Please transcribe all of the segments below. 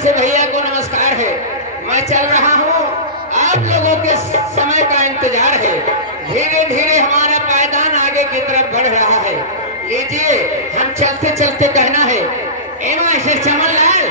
से भैया को नमस्कार है। मैं चल रहा हूँ, आप लोगों के समय का इंतजार है। धीरे धीरे हमारा पायदान आगे की तरफ बढ़ रहा है। लीजिए, हम चलते चलते कहना है, एवं श्री चमन लाल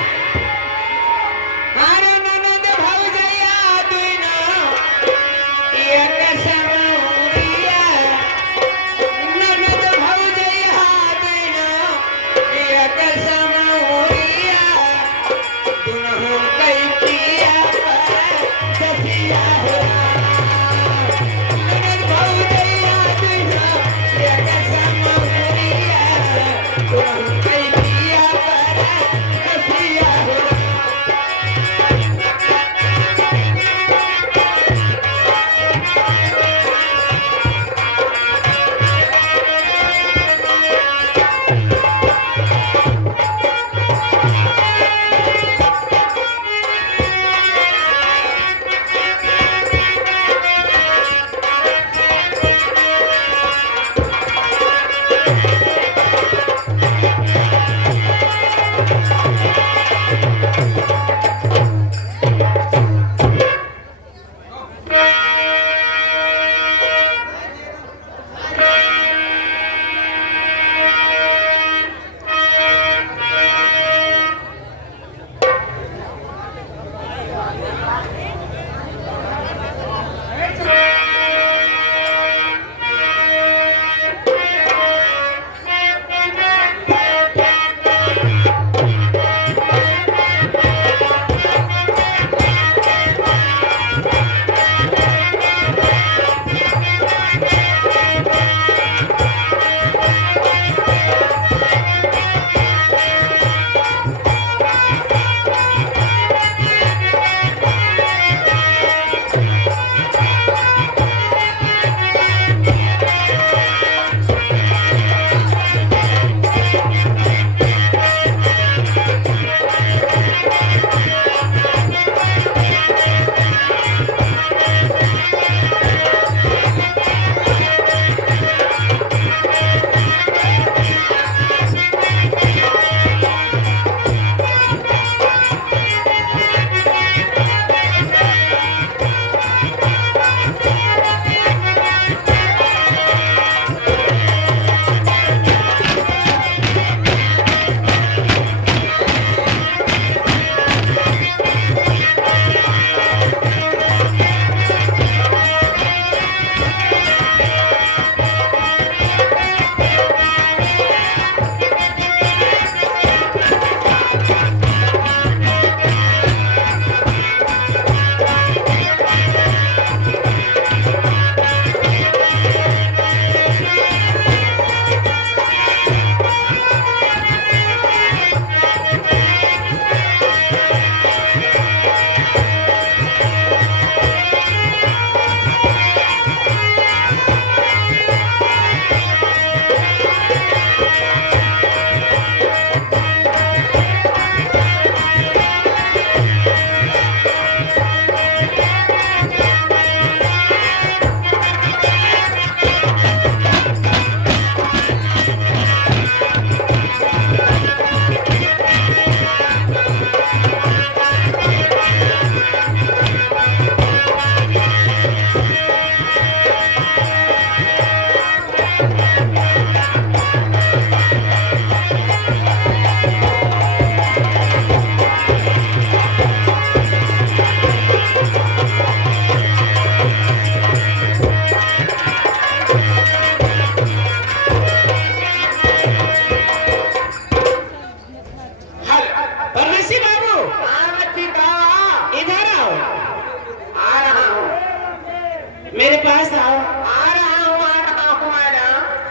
मेरे पास आओ। आ रहा हूँ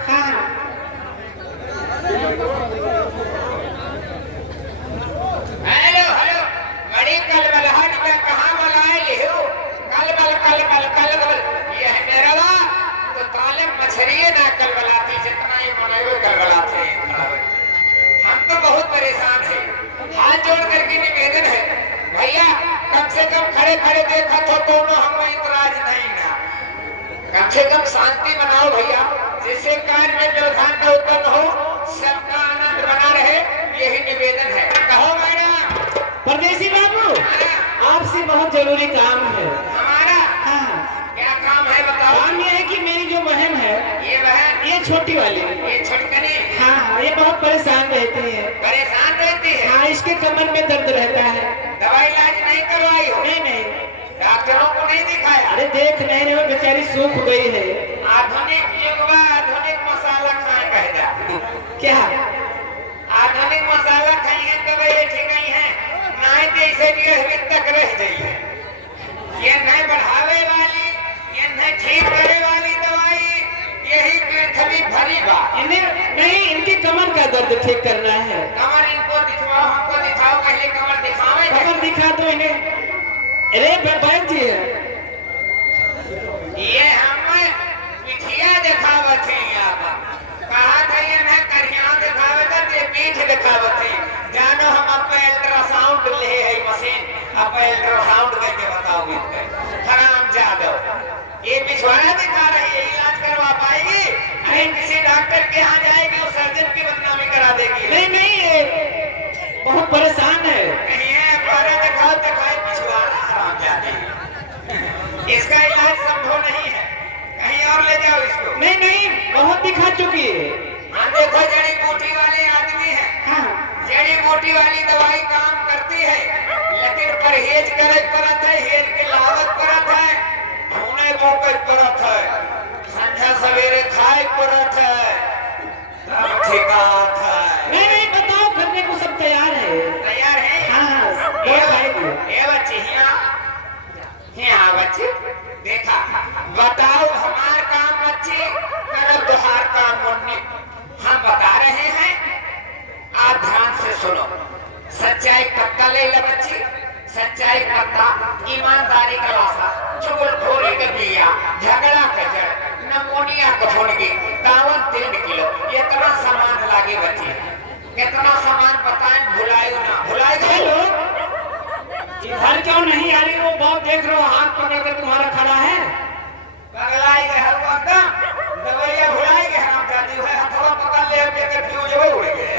हाँ। हेलो हेलो, बड़ी कलबलाहट में कहाँ बुलाए लियो? कलबल कल कल कलबल, ये है मेरा ला तो ताले मछलियाँ ना कलबलाती जितना ही मनेरो कलबलाते हैं। हम तो बहुत परेशान हैं। हाथ जोड़ करके निवेदन है भैया, कम से कम खड़े खड़े देखा तो दोनों हम इतराज नहीं ना, कम से कम शांति बनाओ भैया, जिससे कार्य में व्यवधान का उत्पन्न हो, सबका आनंद बना रहे, यही निवेदन है। कहो मैडम। परदेसी रहती है। परेशान रहती है। हाँ, इसके कमर में दर्द रहता है। दवाई इलाज नहीं करवाई हो? नहीं। डॉक्टरों को नहीं दिखाया? अरे देख नहीं रहे हो, बेचारी सूख गई है। आधुनिक युग में आधुनिक मसाला खाए कह जा। क्या आधुनिक मसाला खाई है तो वे ठीक नहीं है, नहीं तो इसे लिए तक रह गई है। ये नहीं बढ़ावे वाली, ये नहीं ठीक करे वाली दवाई, यही पृथ्वी भरी बात। इन्हें नहीं, इनकी कमर का दर्द ठीक करना है। कमर इनको दिखवाओ, हमको दिखाओ, पहले कमर दिखावे। कमर दिखा दो इन्हें। अरे बैठ जी है ये हमें पिठिया दिखावत है। कहा था ये नहीं करिया दिखावत है, पीठ दिखावत है। जानो हम अपने अल्ट्रासाउंड ले है मशीन, अपने अल्ट्रासाउंड करके बताओ हराम जादव। ये पिछवाड़ा दिखा रही है, इलाज करवा पाएगी नहीं? किसी डॉक्टर के यहाँ जाएगी, उस सर्जन की बदनामी करा देगी। नहीं, बहुत परेशान है। नहीं है, दिखाओ पिछवाड़ा हराम जादे। इसका इलाज संभव नहीं है, कहीं और ले जाओ इसको। नहीं, बहुत दिखा चुकी है। हाँ देखो, जड़ी बूटी वाले आदमी है। हाँ। जड़ी बूटी वाली दवाई काम करती है, लेकिन परहेज करे परत है, हेज के लावत परत है, धोने बोकत परत है, संध्या सवेरे खाए परत है, तब ठिकात है। नहीं, बताओ, करने को सब तैयार है। तैयार है? हाँ, ये बच्ची यहाँ बच्ची देखा, बताओ हमार काम बच्ची करब तुहार काम मुन्नी। हम बता रहे हैं, आप ध्यान से सुनो। सच्चाई पत्ता ले ला बच्ची, सच्चाई पत्ता, ईमानदारी का लाशा, चुगलखोरी का बिया, झगड़ा का जड़, नमोनिया कठोनगी, दावन 3 किलो, इतना सामान लागे बच्ची। कितना सामान बताएं, भुलायो ना भुलायो। इधर क्यों नहीं आ रही? वो बहुत देख रहे हो, हाथ पकड़ कर तुम्हारा खड़ा है। पगलाई के हर वक्त दवाइयां भुलाई के हम जाती है, हथवा पकड़ ले के फ्यूज हो उड़ गए।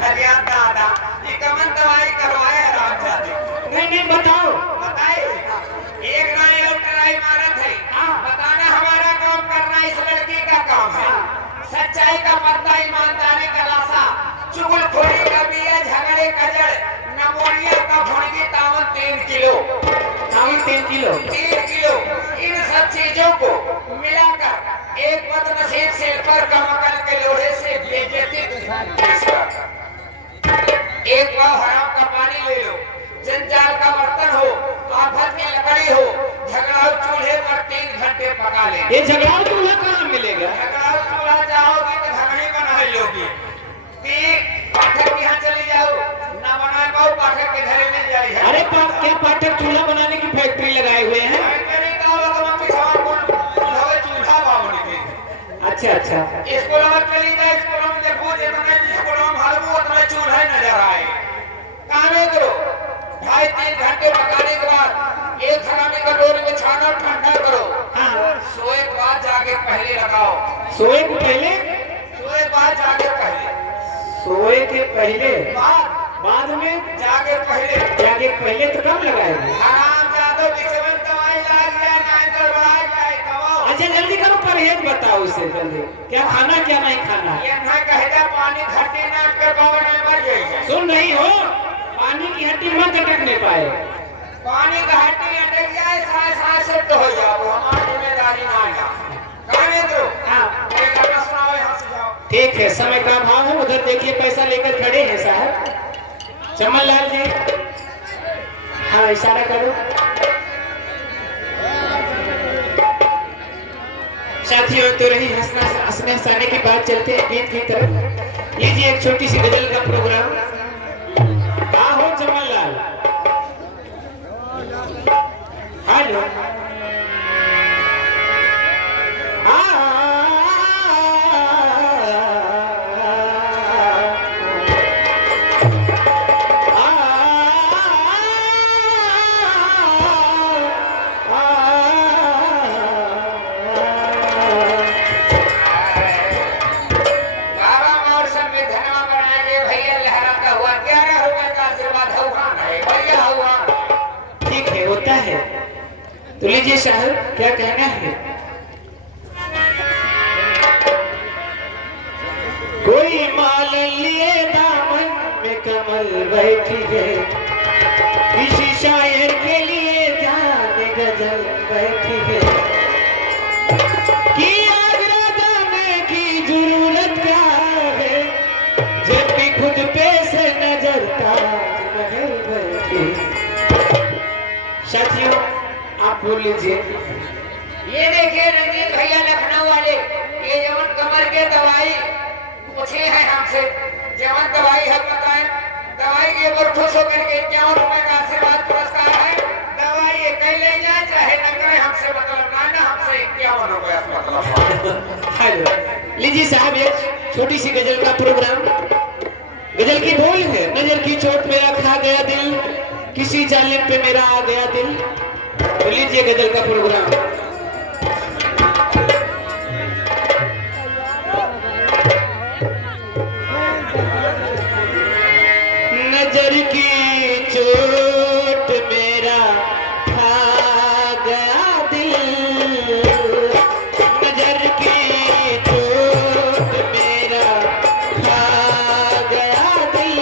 अरे दादा, ये कमन दवाई करवाए राम जाती। नहीं, बताओ। बताइए, एक राय और ट्राई मारत है। बताना हमारा काम करना इस लड़की का काम है। सच्चाई का पत्ता, ईमानदारी का लाशा, चुगलखोरी का बिया, झगड़े का जड़, नमोनिया का भुनगी, तावन 3 किलो। 3 किलो। 3 किलो। इन सब चीजों को मिलाकर एक बदनसीब से पर कमकल के लोहे से एक पाव हराम का पानी ले लो, जंजाल का बर्तन हो, आफत की लकड़ी हो, झगड़ाऊ चूल्हे पर 3 घंटे पका ले। ये झगड़ाऊ चूल्हा कहाँ मिलेगा? झगड़ाऊ चूल्हा चाहोगी तो घर ही बना लोगी। पाठक के यहाँ चले जाओ, ना बना पाओ, पाठक के घर में जाए। अरे क्या पाठक चूल्हा बनाने की फैक्ट्री लगाए हुए हैं? अच्छा। स्कूल में चली जाए, स्कूल में देखो, जितना स्कूल में भागो उतना चूल्हा नजर आए। काम करो, 2.5-3 घंटे पकाने के बाद एक खराबी कटोरी में छानो, ठंडा करो। हाँ। सोए के बाद जाके पहले लगाओ। सोए के पहले? सोए बाद जाके पहले। सोए के पहले? बाद में? जाके पहले तो कब लगाएंगे? हराम जादो, जिसमें दवाई लाग जाए, नहीं दवाई जाए दवाओ। अच्छा जल्दी करो, परहेज बताओ इसे जल्दी, क्या खाना क्या नहीं खाना। ये ना कहता पानी घटी ना कर बाबा नहीं मर जाएगा। सुन रही हो, पानी की हड्डी मत अटकने पाए। पानी का हड्डी अटक जाए, सांस से तो हो जाओ, हमारी जिम्मेदारी ना है। ठीक है, समय का अभाव है। उधर देखिए, पैसा लेकर खड़े हैं साहब चमन लाल जी। हाँ, इशारा करो। साथियों, तो रही हंसने हंसाने की बात, चलते हैं गीत की तरफ। लीजिए एक छोटी सी गजल का प्रोग्राम। हाँ हो चमन लाल, हेलो। तो लीजिए साहब, क्या कहना है? कोई माल लिए कमल बैठी है, किसी शायर के लिए जान गजल बैठी है, कि आगरा जाने की जरूरत क्या है, जबकि खुद पे से नजर ताजमहल बैठी। साथियों आप बोल लीजिए। ये देखिए रंजीत भैया लखनऊ वाले, ये जवन कमर के दवाई पूछे हैं हमसे, जवन दवाई है बताएं, दवाई के ऊपर खुश होकर के 51 रुपए का आशीर्वाद पुरस्कार है। दवाई ये कहीं ले जाए चाहे न करे, हमसे मतलब ना हमसे 51 रुपए मतलब। हेलो लीजिए साहब, एक छोटी सी गजल का प्रोग्राम। गजल की बोल है, नजर की चोट मेरा खा गया दिल, किसी जालिम पे मेरा आ गया दिल। तो लीजिए गजल का प्रोग्राम। नजर की चोट मेरा खा गया दिल, नजर की चोट मेरा खा गया दिल,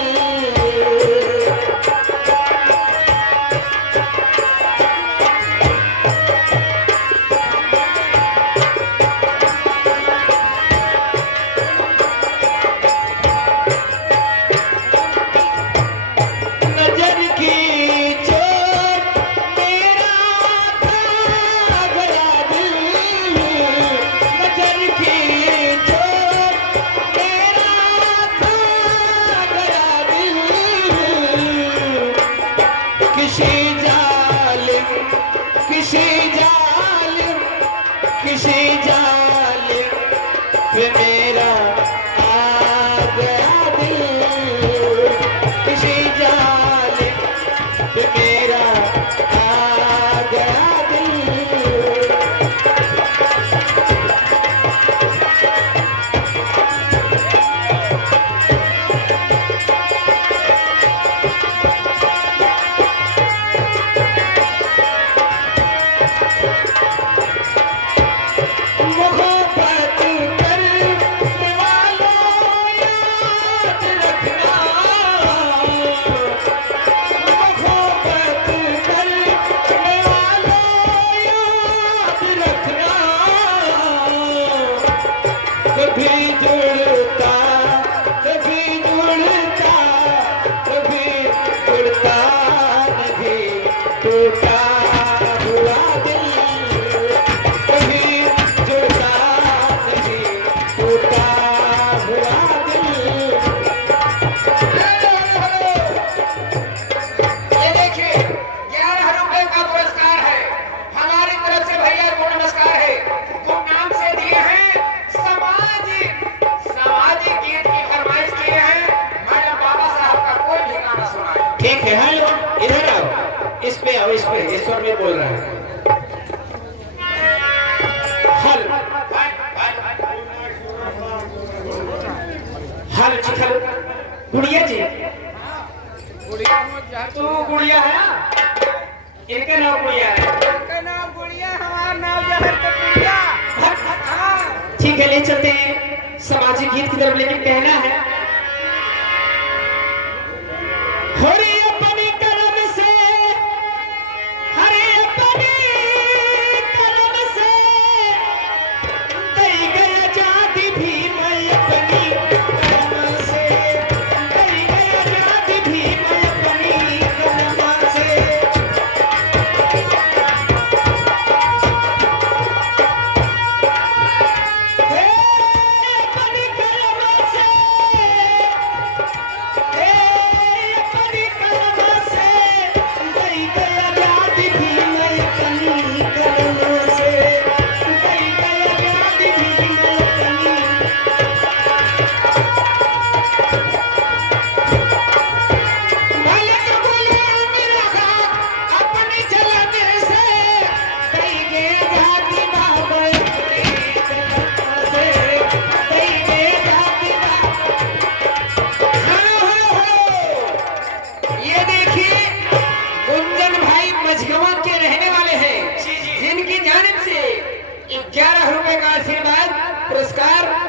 नजर की चोट मेरा खा गया दिल, नजर की चोट मेरा खा गया दिल, किसी जालिम किसी जालिम किसी जालिम पे मेरा आ गया दिल, किसी जालिम पे मेरा आ गया दिल। मोहब्बत करने वालों याद रखना, मोहब्बत करने वालों याद रखना, कभी जुड़ता कभी जुड़ता कभी जुड़ता नहीं टूटा हुआ दिल, कभी जुड़ता नहीं टूटा हुआ दिल। ये देखिए 11 रुपए का पुरस्कार है हमारी तरफ से, भैया को नमस्कार है। तो नाम से दिए हैं सामाजिक गीत की फरमाइश किए हैं, मैडम बाबा साहब का कोई भी गाना सुनाए। ठीक है, हेलो इधर आओ, इस पे आओ, इस पे इस स्वर में बोल रहा है। हल हल चिखल गुड़िया जी, तू गुड़िया है ना? इनके नाम गुड़िया है। इनका नाम गुड़िया, हमारा नाम जहर का गुड़िया। ठीक है, ले चलते हैं सामाजिक गीत की तरफ, लेकिन कहना है हरे अपनी कलम से, हरे अपनी कलम से दई गया जाति भी, मैं अपनी कलम से दई गया जाति भी, मैं अपनी कलम से। अपनी कलम से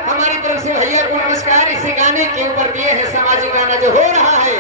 हमारी तरफ से भैया को नमस्कार। इसी गाने के ऊपर दिए हैं, सामाजिक गाना जो हो रहा है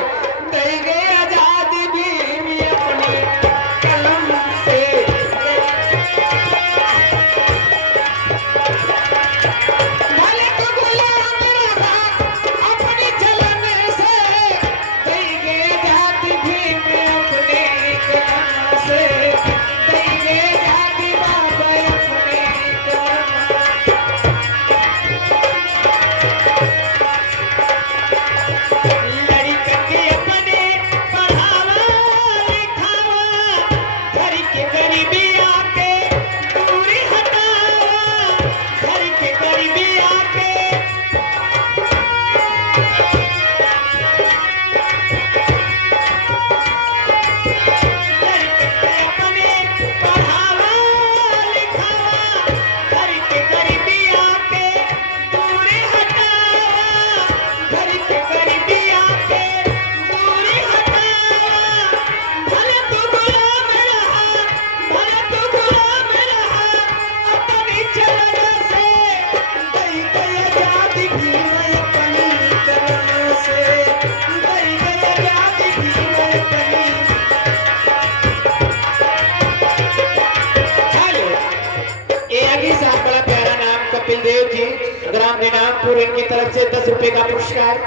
रुपए का पुरस्कार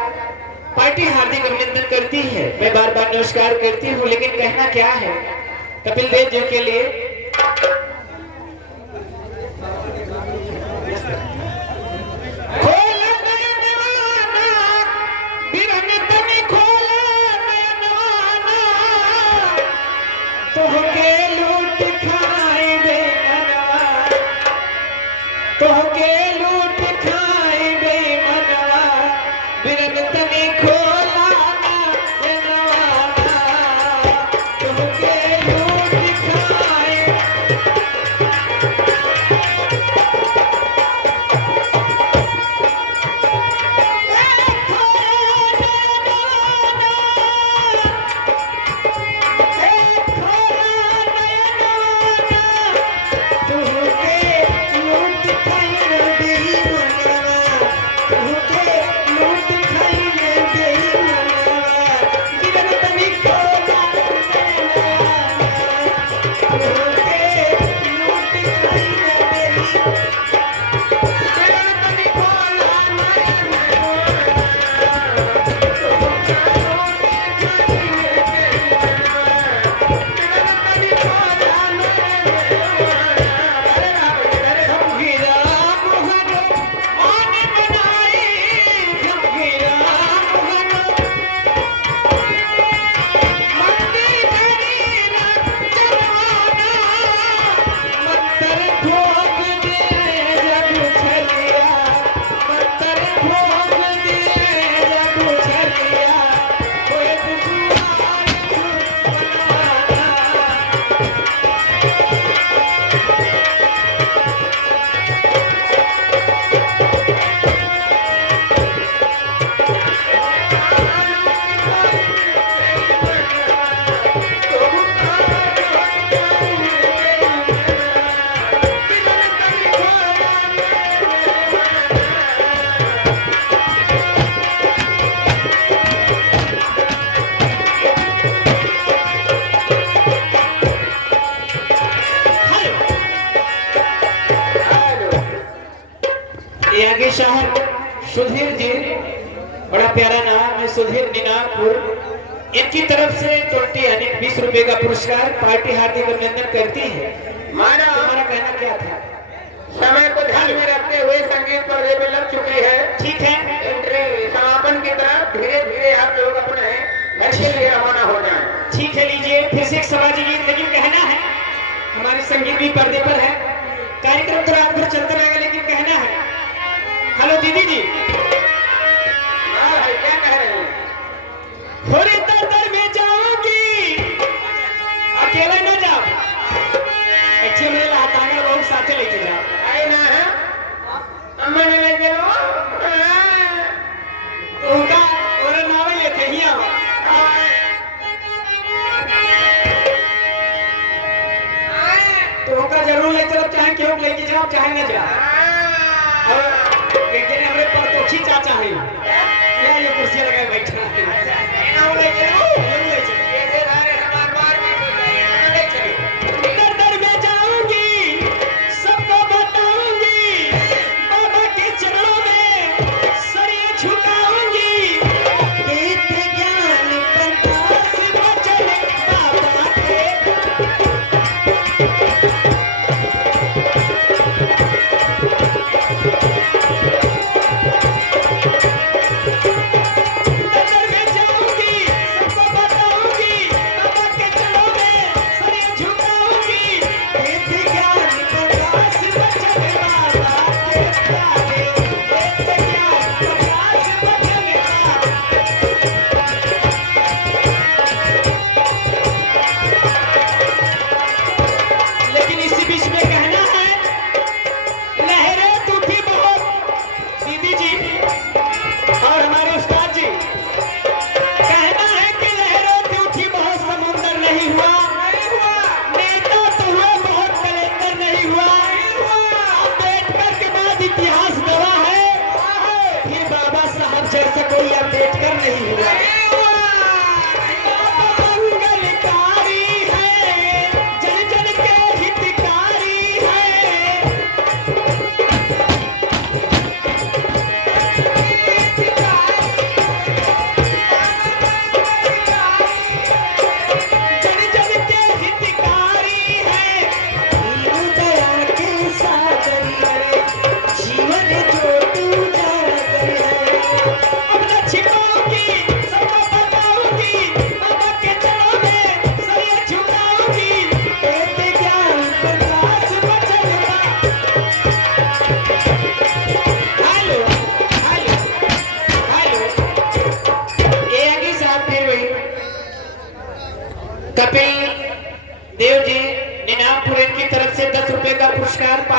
पार्टी हार्दिक अभिनंदन करती है। मैं बार बार नमस्कार करती हूँ, लेकिन कहना क्या है कपिल देव जी के लिए। सुधीर जी, बड़ा प्यारा नाम है सुधीर मीनापुर, इनकी तरफ से 20 रुपए का पुरस्कार पार्टी हार्दिक अभिनंदन करती है। हमारा कहना क्या था? समय को ध्यान में रखते हुए संगीत पर रेबे लग चुकी है। ठीक है, समापन की तरफ धीरे धीरे आप लोग अपने घर के लिए रवाना हो जाएं। ठीक है, लीजिए फिर से एक समाजी गीत लेकिन कहना है, हमारी संगीत भी पर्दे पर है, कार्यक्रम तो रात भर चलता रहेगा, लेकिन कहना है। हेलो दीदी जी, क्या कह रहे हैं? थोड़ी दर में जाऊंगी, अकेले न जाओ, अच्छे मेरे लातांगर बहुत साथे लेके जाओ। आए ना है अम्मा ने ले चलो उनका और नावे लेते ही आवा। तो उनका जरूर ले चलो, चाहे क्यों लेके जाओ चाहे न जाओ। लेकिन हमारे परतोखी चाचा है, ये कुर्सी लगाए बैठा है, ले चलो ले चलो। दर में जाऊंगी, सबको बताऊंगी, बाबा के चरणों में सरिया झुकाऊंगी। ज्ञान प्रकाश बचने बाबा के।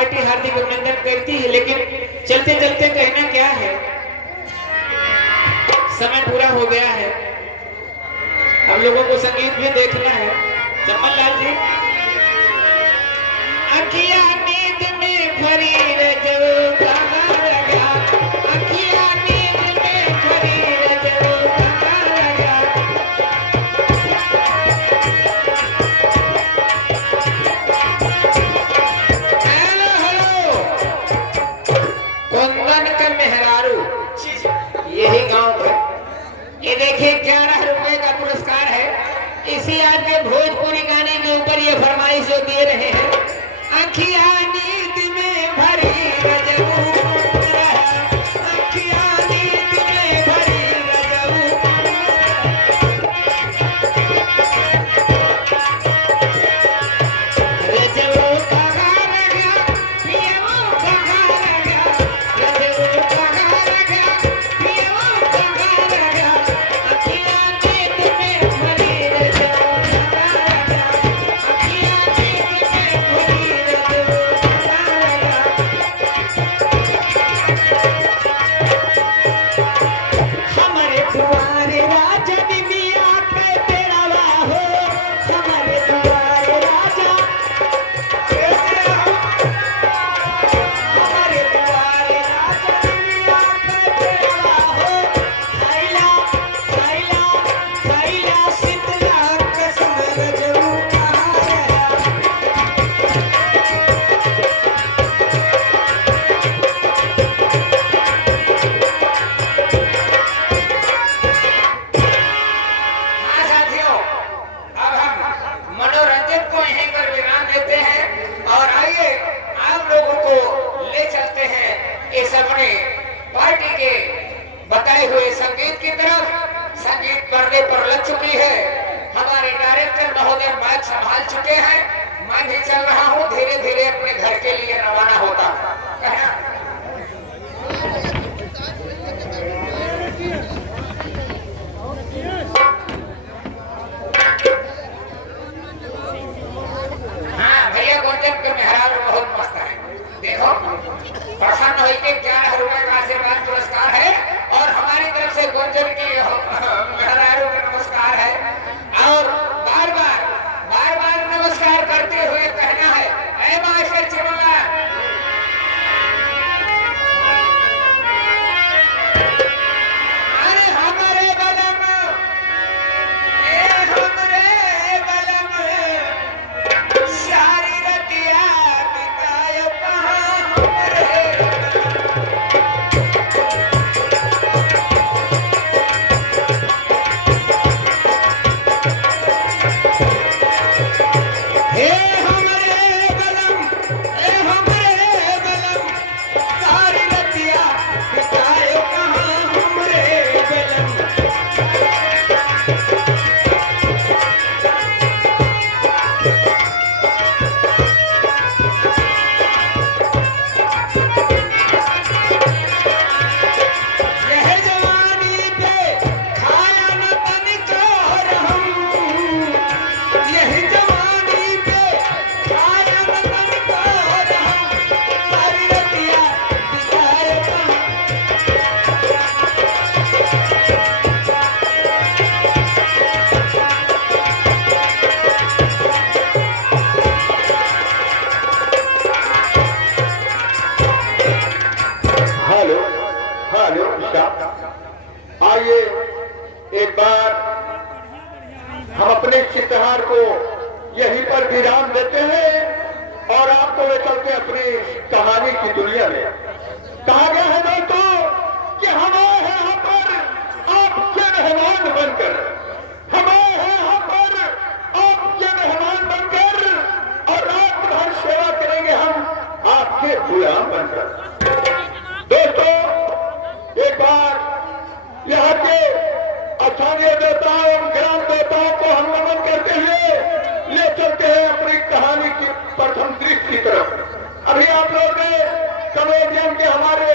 पार्टी हार्दिक अभिनंदन करती है, लेकिन चलते चलते कहना क्या है, समय पूरा हो गया है, हम लोगों को संगीत भी देखना है। चमन लाल जी, अखिया नींद में भरी रजो कहाँ लगा, अखिया नींद में भरी रजो कहाँ लगा। कुंदन का मेहरारू यही गांव है। ये देखिए 11 रुपए का पुरस्कार है। इसी आज के भोजपुरी गाने के ऊपर ये फरमाइश जो दे रहे हैं, अखिया नींद में भरी रजऊ, अखिया नींद में भरी रजऊ। रजऊ कहाँ लगा, पियऊ कहाँ लगा, रजऊ कहाँ लगा, पियऊ कहाँ लगा, अखिया नींद में भरी रजऊ कहाँ लगा, अखिया नींद में भरी रजऊ कहाँ लगा। हमारे दुआरे राजा बिबिया पे तेरावा हो, हमारे दुआरे राजा, हमारे दुआरे राजा बिबिया पे तेरावा हो। खैला खैला खैला शीतला कसम रजऊ कहाँ रहा। हाँ साथियों, अब हम मनोरंजन को यहीं पर विराम देते हैं और आइए आप लोगों को ले चलते हैं इस अपने पार्टी के बताए हुए संगीत की तरफ। संगीत पर्दे पर लग चुकी है, हमारे डायरेक्टर महोदय माइक संभाल चुके हैं, मैं भी चल रहा हूँ धीरे धीरे अपने घर के लिए रवाना होता। कहना हाँ भैया, गुंजन के मेहरारू बहुत मस्त है। देखो प्रसन्न हुई के 11 रुपए का आशीर्वाद पुरस्कार है और हमारी तरफ से गुंजन की मेहरारू का नमस्कार है। और बार बार नमस्कार करते हुए कहना है, ऐ मास्टर चिमला, अरे हमारे बलम, ए हमरे बलम, सारी रतिया बितायो कहाँ हमरे हे हमरे बलम, ए हमरे बलम, सारी रतिया बितायो कहाँ हमरे बलम। यह जवानी पे खाया न तनिको रहम, यह जवानी पे खाया न तनिको रहम, सारी रतिया बिताए कहाँ। हेलो हेलो निशा, आइए एक बार हम अपने चित्रहार को यहीं पर विराम देते हैं और आपको ले चलते अपनी कहानी की दुनिया में। कहा गया है दोस्तों कि हम आए हैं यहाँ पर आपके मेहमान बनकर, हम आए हैं यहाँ पर आपके मेहमान बनकर और रात भर सेवा करेंगे हम आपके गुलाम बनकर। दोस्तों एक बार यहाँ के स्थानीय देवताओं एवं ग्राम देवताओं को हम नमन करते हुए ले चलते हैं अपनी कहानी की प्रथम दृश्य की तरफ। अभी आप लोग ने कमेडियन के हमारे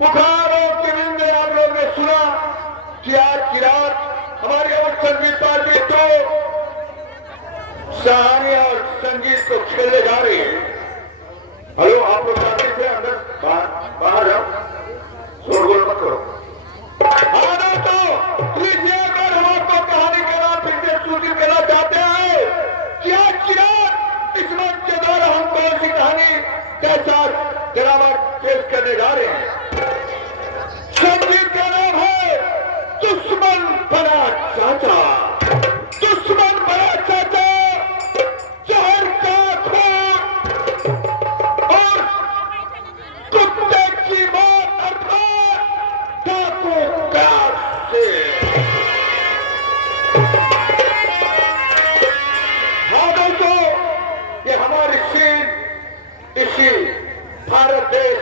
बुखार और किरण में आप लोग ने सुना कि आज की रात हमारी अवध संगीत पार्टी तो कहानी और संगीत को खेलने जा रही है। हेलो, आप लोग जाते थे अंदर, बाहर जाओ, शोरगुल मत करो। आना तो लीजिए, अगर हम आपको कहानी के नाम फिर से सूचित करना चाहते हैं, क्या चिराग इस मंच के द्वारा हम कौन सी कहानी कैसा गिरावट पेश करने जा रहे हैं। संगीत का नाम है दुश्मन बड़ा चाचा। दुश्मन बड़ा चाचा, जहर का खून और कुत्ते की मौत अर्थात डाकू प्यार से। हाँ दोस्तों, ये हमारी चीन इसी भारत देश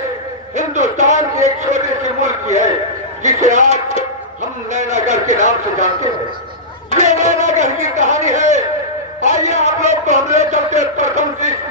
हिंदुस्तान की एक छोटे से मुल्क की है, जिसे आज हम नैनागढ़ के नाम से जानते हैं। ये नैनागढ़ की कहानी है। आइए आप लोग को हम ले चलते प्रथम दृष्टि